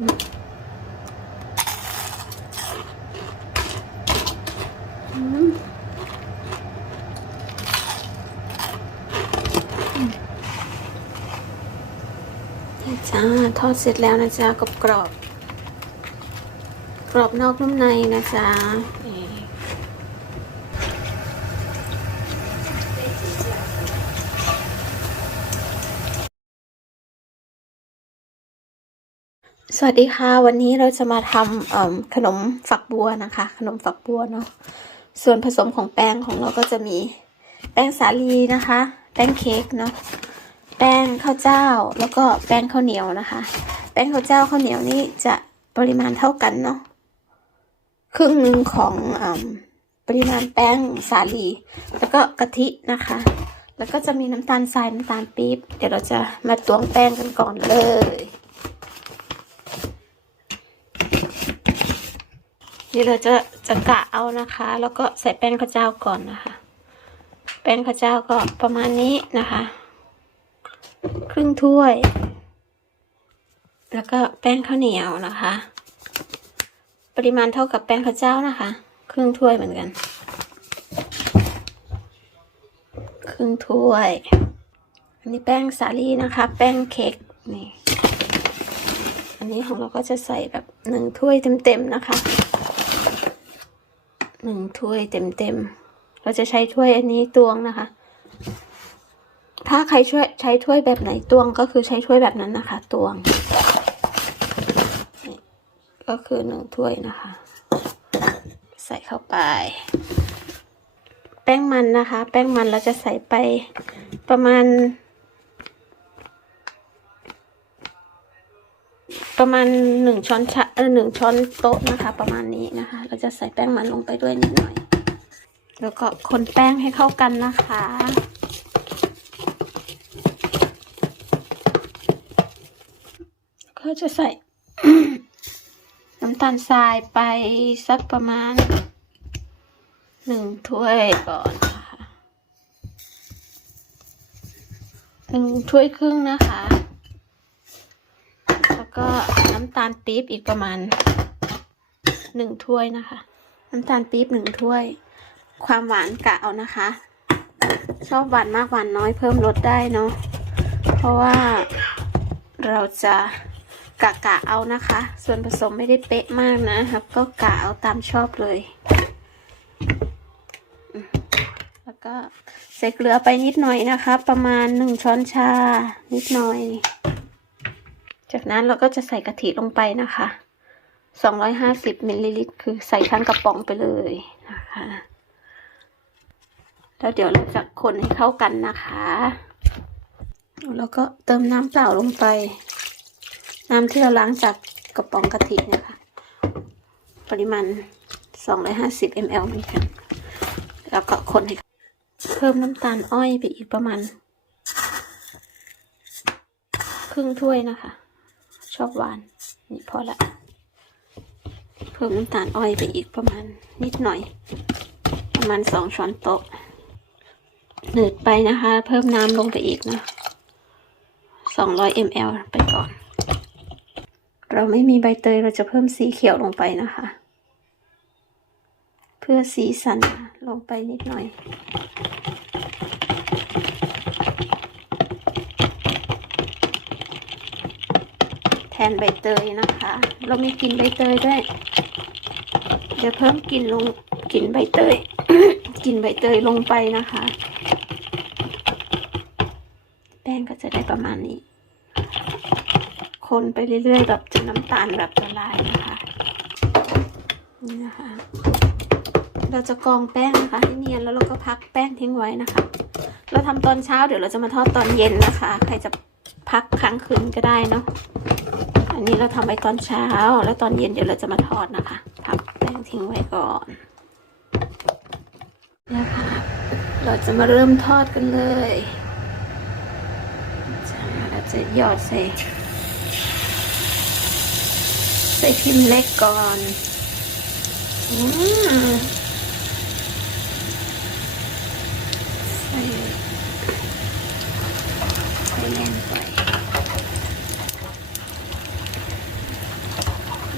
นี่จ้าทอดเสร็จแล้วนะจ๊ะกรอบกรอบ กรอบนอกนุ่มในนะจ๊ะ สวัสดีค่ะวันนี้เราจะมาทำขนมฝักบัวนะคะ ขนมฝักบัวเนาะส่วนผสมของแป้งของเราก็จะมีแป้งสาลีนะคะ แป้งเค้กเนาะแป้งข้าวเจ้าแล้วก็แป้งข้าวเหนียวนะคะ แป้งข้าวเจ้าข้าวเหนียวนี่จะปริมาณเท่ากันเนาะครึ่งหนึ่งของอปริมาณแป้งสาลี แล้วก็กะทินะคะ แล้วก็จะมีน้ำตาลทรายน้ำตาลปี๊บเดี๋ยวเราจะมาตวงแป้งกันก่อนเลย นี่เราจะจะกะเอานะคะ แล้วก็ใส่แป้งข้าวเจ้าก่อนนะคะ แป้งข้าวเจ้าก็ประมาณนี้นะคะ ครึ่งถ้วย แล้วก็แป้งข้าวเหนียวนะคะ ปริมาณเท่ากับแป้งข้าวเจ้านะคะ ครึ่งถ้วยเหมือนกัน ครึ่งถ้วย อันนี้แป้งสาลี่นะคะ แป้งเค้กนี่อันนี้ของเราก็จะใส่แบบหนึ่งถ้วยเต็มๆนะคะ หนึ่งถ้วยเต็มๆ เราจะใช้ถ้วยอันนี้ตวงนะคะ ถ้าใครช่วยใช้ถ้วยแบบไหนตวงก็คือใช้ถ้วยแบบนั้นนะคะ ตวง ก็คือหนึ่งถ้วยนะคะ ใส่เข้าไป แป้งมันนะคะ แป้งมันเราจะใส่ไปประมาณ ประมาณหนึ่งช้อนชาเออหนึ่งช้อนโต๊ะนะคะ ประมาณนี้นะคะ เราจะใส่แป้งมันลงไปด้วยนิดหน่อย แล้วก็คนแป้งให้เข้ากันนะคะก็จะใส่น้ำตาลทรายไปสักประมาณหนึ่งถ้วยก่อนนะคะหนึ่งถ้วยครึ่งนะคะ ก็น้ำตาลปี๊บอีกประมาณหนึ่งถ้วยนะคะ น้ำตาลปี๊บหนึ่งถ้วย ความหวานกะเอานะคะ ชอบหวานมากหวานน้อยเพิ่มลดได้เนาะเพราะว่าเราจะกะกะเอานะคะ ส่วนผสมไม่ได้เป๊ะมากนะครับ ก็กะเอาตามชอบเลย แล้วก็ใส่เกลือไปนิดหน่อยนะคะ ประมาณหนึ่งช้อนชานิดหน่อย นั้นเราก็จะใส่กะทิลงไปนะคะ 250มิลลิลิตรคือใส่ทั้งกระป๋องไปเลยนะคะ แล้วเดี๋ยวเราจะคนให้เข้ากันนะคะ แล้วก็เติมน้ำเปล่าลงไป น้ำที่เราล้างจากกระป๋องกะทิเนี่ยค่ะปริมาณ 250 ml เหมือนกัน แล้วก็คนให้เพิ่มน้ำตาลอ้อยไปอีกประมาณครึ่งถ้วยนะคะ อบหวาน นี่พอละ เพิ่มน้ำตาลอ้อยไปอีกประมาณนิดหน่อย ประมาณสองช้อนโต๊ะหนืดไปนะคะ เพิ่มน้ำลงไปอีกนะสองร้อย ml ไปก่อน เราไม่มีใบเตยเราจะเพิ่มสีเขียวลงไปนะคะ เพื่อสีสันลงไปนิดหน่อย ทนใบเตยนะคะ เรามีกลิ่นใบเตยด้วย เดี๋ยวเพิ่มกลิ่นลงกลิ่นใบเตยกลิ่นใบเตยลงไปนะคะ แป้งก็จะได้ประมาณนี้ คนไปเรื่อยๆแบบจนน้ำตาลแบบละลายนะคะนี่นะคะ เราจะกรองแป้งนะคะให้เนียนแล้วเราก็พักแป้งทิ้งไว้นะคะ เราทำตอนเช้าเดี๋ยวเราจะมาทอดตอนเย็นนะคะ ใครจะพักค้างคืนก็ได้เนาะ อันนี้เราทำไว้ตอนเช้า แล้วตอนเย็นเดี๋ยวเราจะมาทอดนะคะพักแป้งทิ้งไว้ก่อนนะคะเราจะมาเริ่มทอดกันเลยจะเราจะหยอดใส่ใส่พิมพ์เล็กก่อนอืมใส่ใส่แน่นไป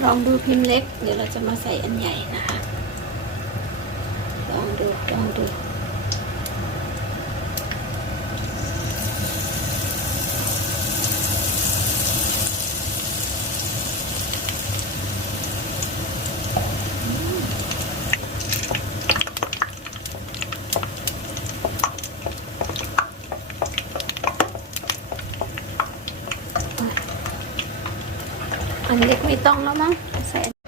ล องดูพิมพ์เล็ก เดี๋ยวเราจะมาใส่อันใหญ่นะคะ ลองดู ลองดู อันเล็กไม่ต้องแล้วมั้งใส่อัน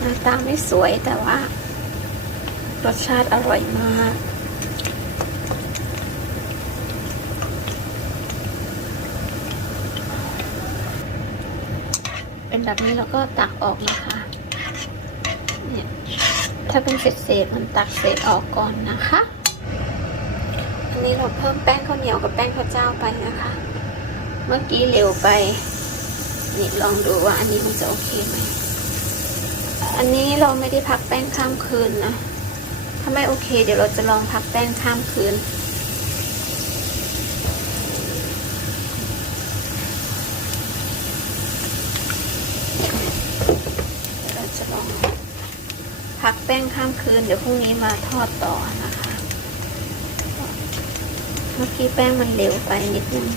หน้าตาไม่สวยแต่ว่ารสชาติอร่อยมากเป็นแบบนี้แล้วก็ตักออกนะคะเนี่ยถ้าเป็นเศษเศษๆมันตักเศษออกก่อนนะคะ อันนี้เราเพิ่มแป้งข้าวเหนียวกับแป้งข้าวเจ้าไปนะคะ เมื่อกี้เร็วไป นี่ลองดูว่าอันนี้มันจะโอเคไหม อันนี้เราไม่ได้พักแป้งข้ามคืนนะถ้าไม่โอเค เดี๋ยวเราจะลองพักแป้งข้ามคืนเดี๋ยวเราจะลองพักแป้งข้ามคืน เดี๋ยวพรุ่งนี้มาทอดต่อนะคะ เมื่อกี้แป้งมันเหลวไปนิดนึง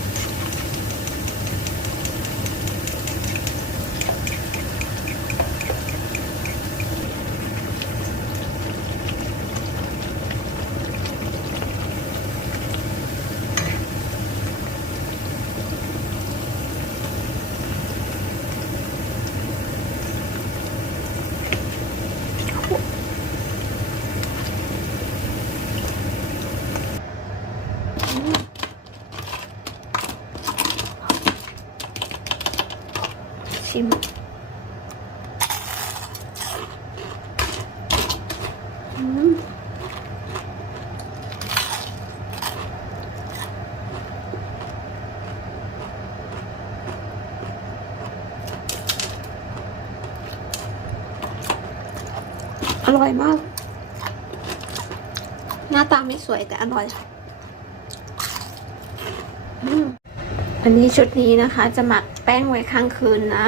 ชิม อร่อยมาก หน้าตาไม่สวยแต่อร่อย อันนี้ชุดนี้นะคะจะหมักแป้งไว้ค้างคืนนะ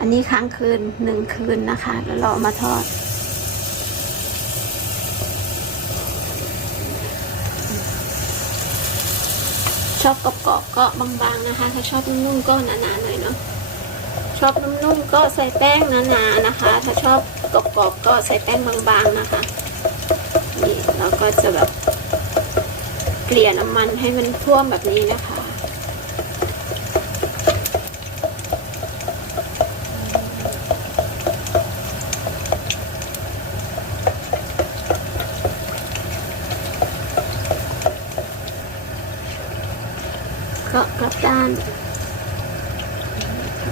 อันนี้ค้างคืนหนึ่งคืนนะคะ แล้วเราเอมาทอด ชอบกรอบๆก็บางๆนะคะ ถ้าชอบนุ่มๆก็หนาๆหน่อยเนาะ ชอบนุ่มๆก็ใส่แป้งหนาๆนะคะ ถ้าชอบกรอบๆก็ใส่แป้งบางๆนะคะ นี่เราก็จะแบบเกลี่ยน้ำมันให้มันท่วมแบบนี้นะคะ ก็กลับ ด้าน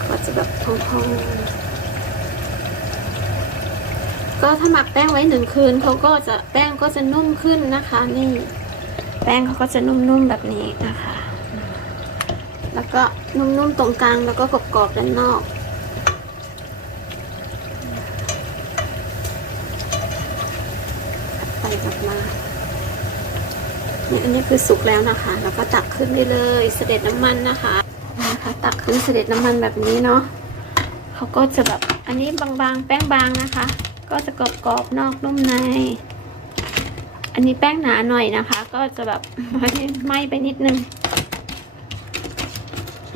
ก็จะแบบพองๆก็ถ้าหมักแป้งไว้หนึ่งคืนเขาก็จะแป้งก็จะนุ่มขึ้นนะคะ นี่ แป้งเขาก็จะนุ่มๆแบบนี้นะคะ แล้วก็นุ่มๆตรงกลางแล้วก็กรอบๆด้านนอกไปกลับมา นี่อันนี้คือสุกแล้วนะคะ แล้วก็ตักขึ้นได้เลยเสด็จน้ำมันนะคะนะคะ ตักขึ้นเสด็จน้ำมันแบบนี้เนาะเขาก็จะแบบอันนี้บางๆ แป้งบางนะคะ ก็จะกรอบๆนอกนุ่มใน อันนี้แป้งหนาหน่อยนะคะ ก็จะแบบไหม้ไปนิดนึง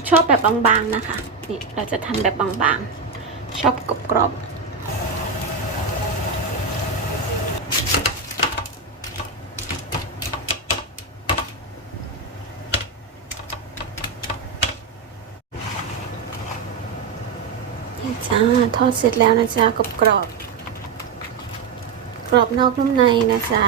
ชอบแบบบางๆนะคะ นี่เราจะทำแบบบางๆ ชอบกรอบๆ นี่ จ้าทอดเสร็จแล้วนะจ๊ะกรอบกรอบกรอบนอกนุ่มในนะจ๊ะ